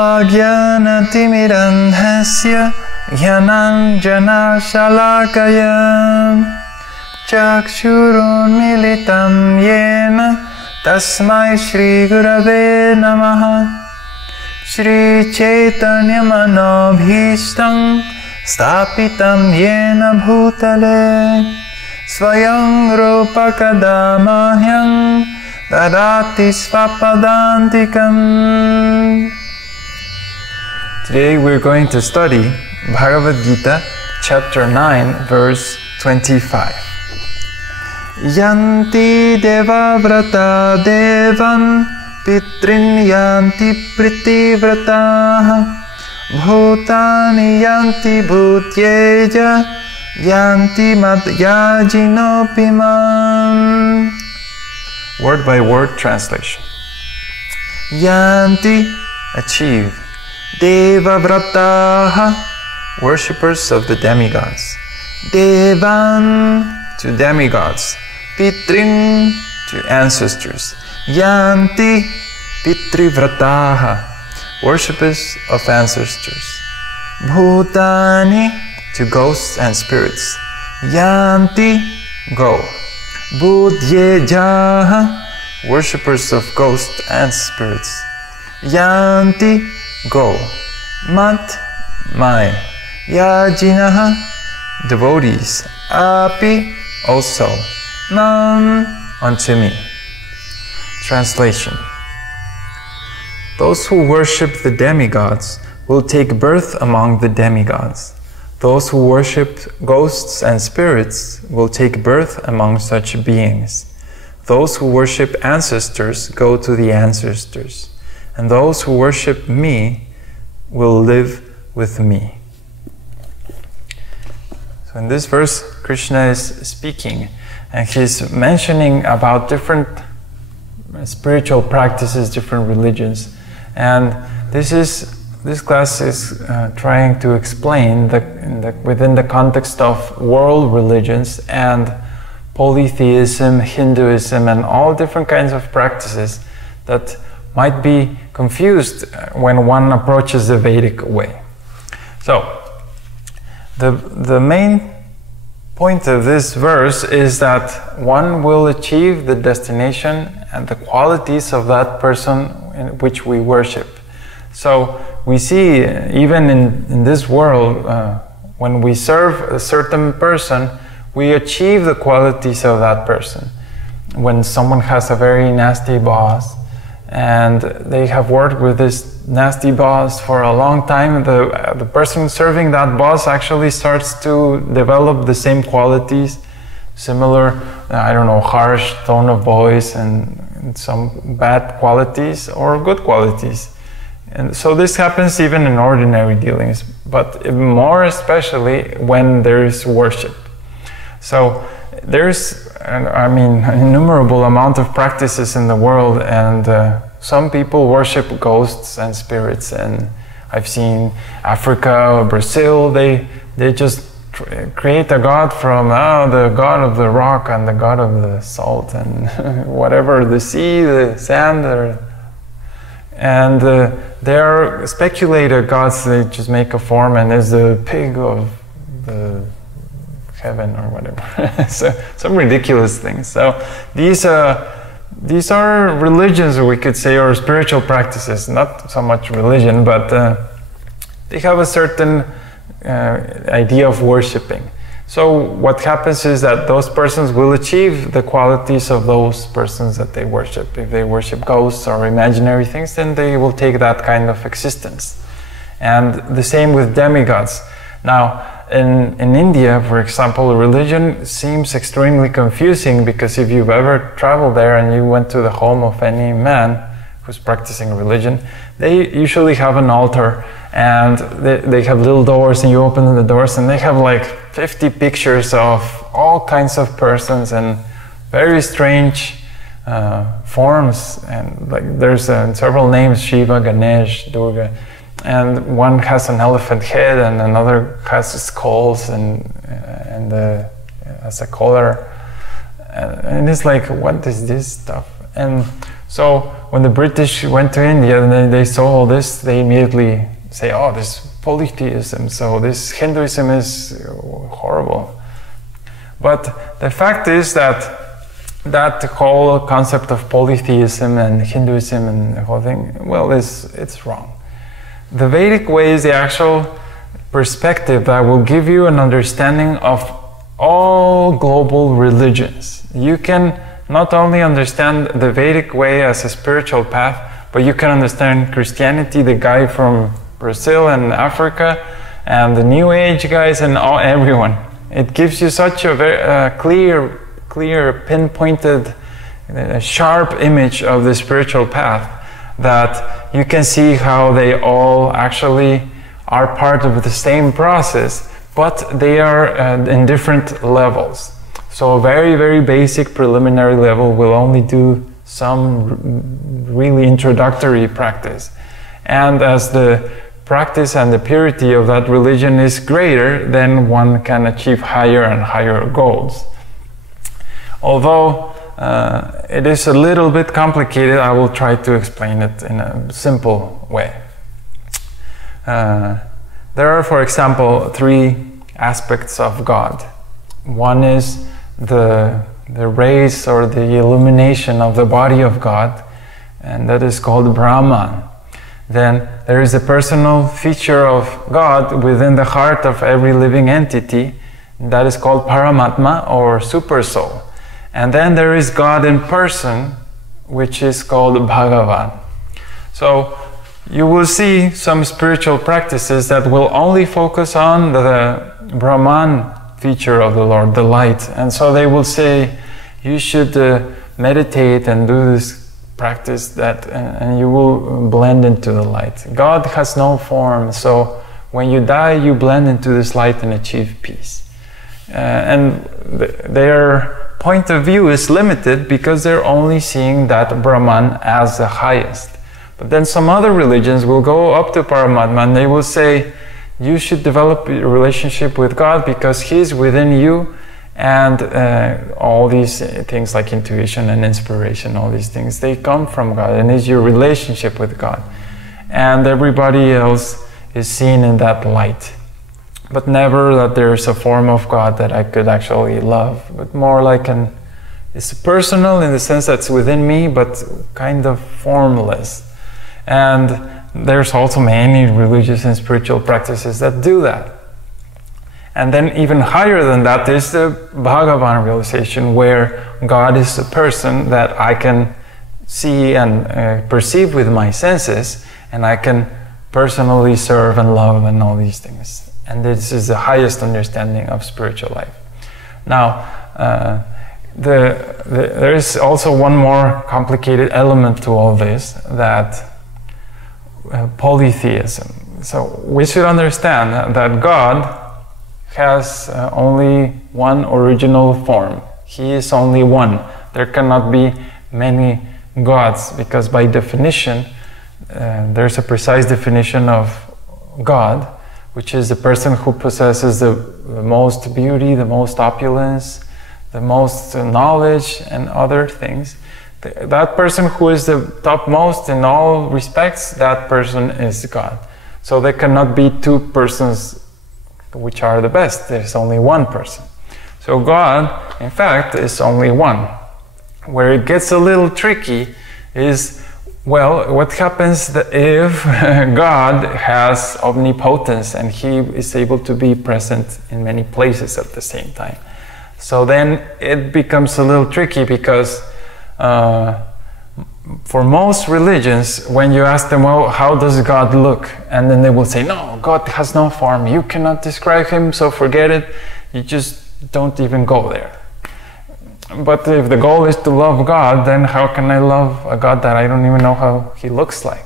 Omagyanatimirandhasya Jnananjana Shalakaya Chakshurunmilitam Yena Tasmai Shri Gurave Namaha Shri Chaitanya Manobhishtam Stapitam Yena Bhutale Swayam Rupa Kadamahyam Dadati Svapadantikam. Today we're going to study Bhagavad Gita chapter 9 verse 25. Yanti devavrata devam pitrin yanti pritivrataha bhutani yanti bhutyeja yanti madhyajinopimam. Word by word translation. Yanti, achieve. Devavrataha, worshippers of the demigods. Devan, to demigods. Pitrin, to ancestors. Yanti, pitrivrataha, worshippers of ancestors. Bhutani, to ghosts and spirits. Yanti, go. Budhyejaha, worshippers of ghosts and spirits. Yanti, go. Mat, my. Yajinaha, devotees. Api, also. Nam, unto me. Translation. Those who worship the demigods will take birth among the demigods. Those who worship ghosts and spirits will take birth among such beings. Those who worship ancestors go to the ancestors. And those who worship me will live with me. So in this verse, Krishna is speaking, and he's mentioning about different spiritual practices, different religions. And this class is trying to explain within the context of world religions and polytheism, Hinduism, and all different kinds of practices that might be confused when one approaches the Vedic way. So, the main point of this verse is that one will achieve the destination and the qualities of that person in which we worship. So we see even in this world, when we serve a certain person, we achieve the qualities of that person. When someone has a very nasty boss and they have worked with this nasty boss for a long time, the person serving that boss actually starts to develop the same qualities, similar, I don't know, harsh tone of voice and some bad qualities or good qualities. And so this happens even in ordinary dealings, but more especially when there is worship. So there's, an innumerable amount of practices in the world, and some people worship ghosts and spirits. And I've seen Africa or Brazil, they just create a god from the god of the rock and the god of the salt and whatever, the sea, the sand, and they're speculator gods. They just make a form and is the pig of the heaven or whatever. So some ridiculous things. So these are religions, we could say, or spiritual practices. Not so much religion, but they have a certain idea of worshipping. So what happens is that those persons will achieve the qualities of those persons that they worship. If they worship ghosts or imaginary things, then they will take that kind of existence. And the same with demigods. Now, in India, for example, religion seems extremely confusing, because if you've ever traveled there and you went to the home of any man who's practicing religion, they usually have an altar, and they have little doors, and you open the doors and they have like 50 pictures of all kinds of persons and very strange forms, and like there's several names: Shiva, Ganesh, Durga, and one has an elephant head and another has skulls and has a collar, and it's like, what is this stuff? And So when the British went to India and they saw all this, they immediately say, oh, this polytheism, so this Hinduism is horrible. But the fact is that that whole concept of polytheism and Hinduism and the whole thing, well, it's wrong. The Vedic way is the actual perspective that will give you an understanding of all global religions. You can not only understand the Vedic way as a spiritual path, but you can understand Christianity, the guy from Brazil and Africa, and the New Age guys, and everyone. It gives you such a very clear, pinpointed, sharp image of the spiritual path that you can see how they all actually are part of the same process, but they are in different levels. So a very, very basic preliminary level will only do some really introductory practice. And as the practice and the purity of that religion is greater, then one can achieve higher and higher goals. Although it is a little bit complicated, I will try to explain it in a simple way. There are, for example, 3 aspects of God. One is the rays or the illumination of the body of God, and that is called Brahman. Then there is a personal feature of God within the heart of every living entity, that is called Paramatma or Super Soul. And then there is God in person, which is called Bhagavan. So you will see some spiritual practices that will only focus on the Brahman feature of the Lord, the light. And so they will say, you should meditate and do this practice that, and you will blend into the light. God has no form, so when you die, you blend into this light and achieve peace. And their point of view is limited because they're only seeing that Brahman as the highest. But then some other religions will go up to Paramatma and they will say, you should develop a relationship with God because He's within you, and all these things like intuition and inspiration, all these things, they come from God, and it's your relationship with God. And everybody else is seen in that light. But never that there's a form of God that I could actually love, but more like it's personal in the sense that it's within me, but kind of formless. And there's also many religious and spiritual practices that do that. And then even higher than that is the Bhagavan realization, where God is a person that I can see and perceive with my senses, and I can personally serve and love and all these things. And this is the highest understanding of spiritual life. Now, there is also one more complicated element to all this, that polytheism. So we should understand that God has only one original form. He is only one. There cannot be many gods, because by definition, there's a precise definition of God, which is the person who possesses the most beauty, the most opulence, the most knowledge and other things. That person who is the topmost in all respects, that person is God. So there cannot be 2 persons which are the best. There's only one person. So God, in fact, is only one. Where it gets a little tricky is, well, what happens if God has omnipotence and He is able to be present in many places at the same time? So then it becomes a little tricky, because for most religions, when you ask them, well, how does God look? And then they will say, no, God has no form. You cannot describe Him, so forget it. You just don't even go there. But if the goal is to love God, then how can I love a God that I don't even know how He looks like?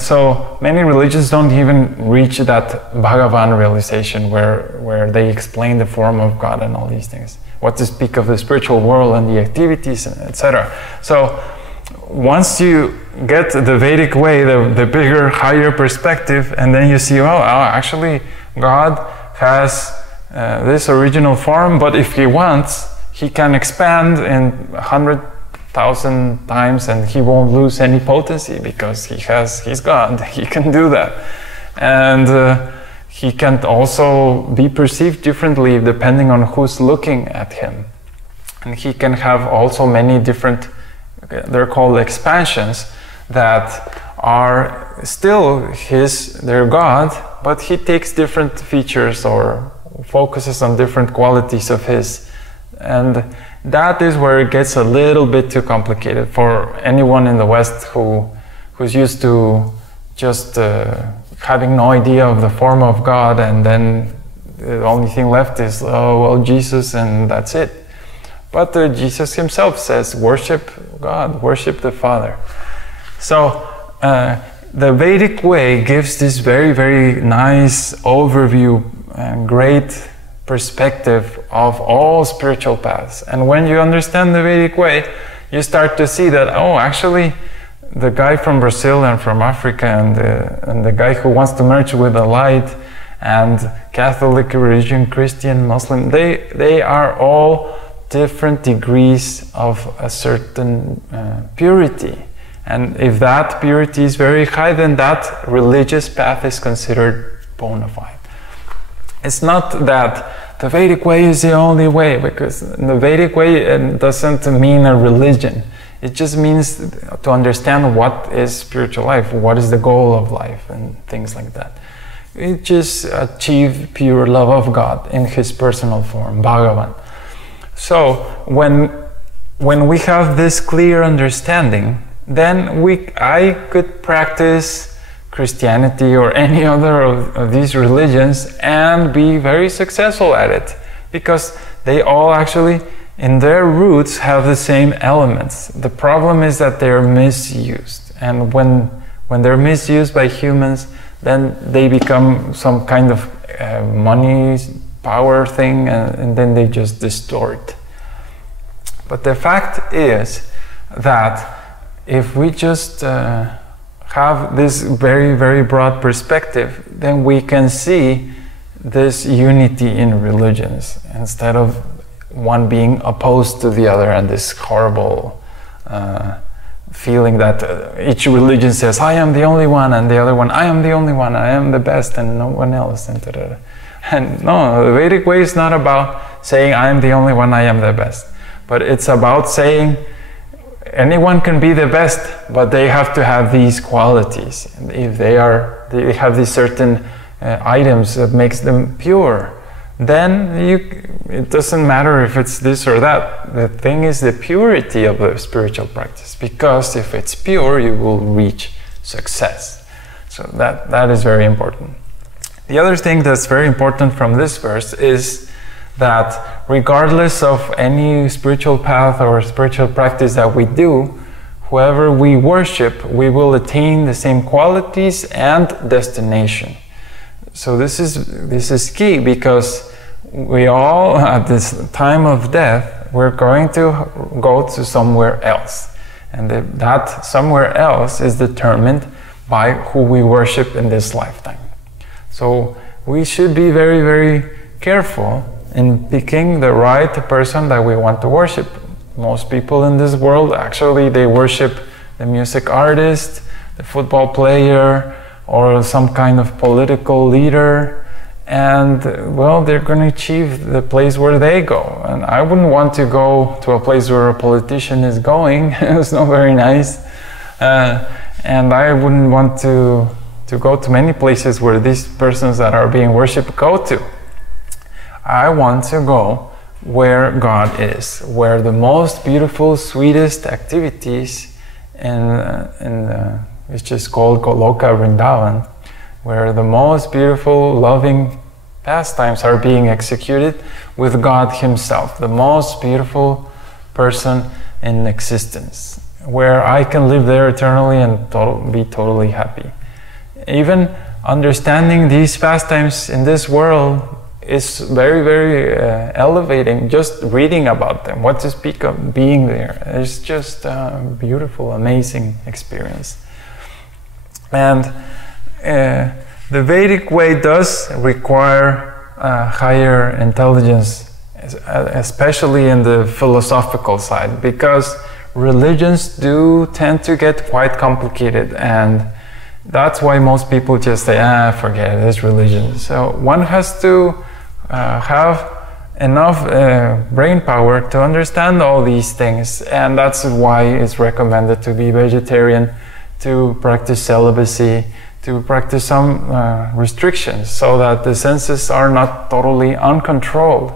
So many religions don't even reach that Bhagavan realization where they explain the form of God and all these things. What to speak of the spiritual world and the activities, etc. So once you get the Vedic way, the bigger, higher perspective, and then you see, well, actually God has this original form, but if He wants, He can expand in 100 1,000 times and he won't lose any potency because he's God. He can do that. And he can also be perceived differently depending on who's looking at him. And he can have also many different, they're called expansions, that are still their God, but he takes different features or focuses on different qualities of his. And that is where it gets a little bit too complicated for anyone in the West who's used to just having no idea of the form of God, and then the only thing left is, oh, well, Jesus, and that's it. But Jesus himself says, worship God, worship the Father. So the Vedic way gives this very, very nice overview and great perspective of all spiritual paths. And when you understand the Vedic way, you start to see that, oh, actually, the guy from Brazil and from Africa and the guy who wants to merge with the light and Catholic religion, Christian, Muslim, they are all different degrees of a certain purity. And if that purity is very high, then that religious path is considered bona fide. It's not that the Vedic way is the only way, because the Vedic way doesn't mean a religion. It just means to understand what is spiritual life, what is the goal of life, and things like that. It just achieve pure love of God in his personal form, Bhagavan. So when we have this clear understanding, then I could practice Christianity or any other of these religions and be very successful at it, because they all actually in their roots have the same elements. The problem is that they're misused, and when they're misused by humans, then they become some kind of money power thing, and then they just distort. But the fact is that if we just have this very, very broad perspective, then we can see this unity in religions instead of one being opposed to the other, and this horrible feeling that each religion says, I am the only one, and the other one, I am the only one, I am the best, and no one else. And no, the Vedic way is not about saying I am the only one, I am the best, but it's about saying anyone can be the best, but they have to have these qualities. And if they have these certain items that makes them pure, then it doesn't matter if it's this or that. The thing is the purity of the spiritual practice, because if it's pure, you will reach success. So that is very important. The other thing that's very important from this verse is that regardless of any spiritual path or spiritual practice that we do, whoever we worship, we will attain the same qualities and destination. So this is key, because we all, at this time of death, we're going to go to somewhere else. And that somewhere else is determined by who we worship in this lifetime. So we should be very, very careful in picking the right person that we want to worship. Most people in this world, actually, they worship the music artist, the football player, or some kind of political leader, and well, they're going to achieve the place where they go. And I wouldn't want to go to a place where a politician is going. It's not very nice. And I wouldn't want to go to many places where these persons that are being worshipped go to. I want to go where God is, where the most beautiful, sweetest activities which is called Goloka Vrindavan, where the most beautiful, loving pastimes are being executed with God Himself, the most beautiful person in existence, where I can live there eternally and be totally happy. Even understanding these pastimes in this world is very, very elevating. Just reading about them, what to speak of being there, it's just a beautiful, amazing experience. And the Vedic way does require higher intelligence, especially in the philosophical side, because religions do tend to get quite complicated, and that's why most people just say, forget it, it's religion. So one has to have enough brain power to understand all these things, and that's why it's recommended to be vegetarian, to practice celibacy, to practice some restrictions, so that the senses are not totally uncontrolled,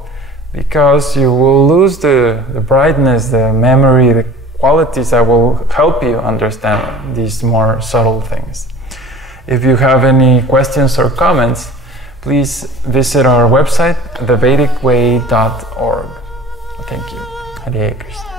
because you will lose the brightness, the memory, the qualities that will help you understand these more subtle things. If you have any questions or comments, please visit our website, thevedicway.org. Thank you. Hare Krishna.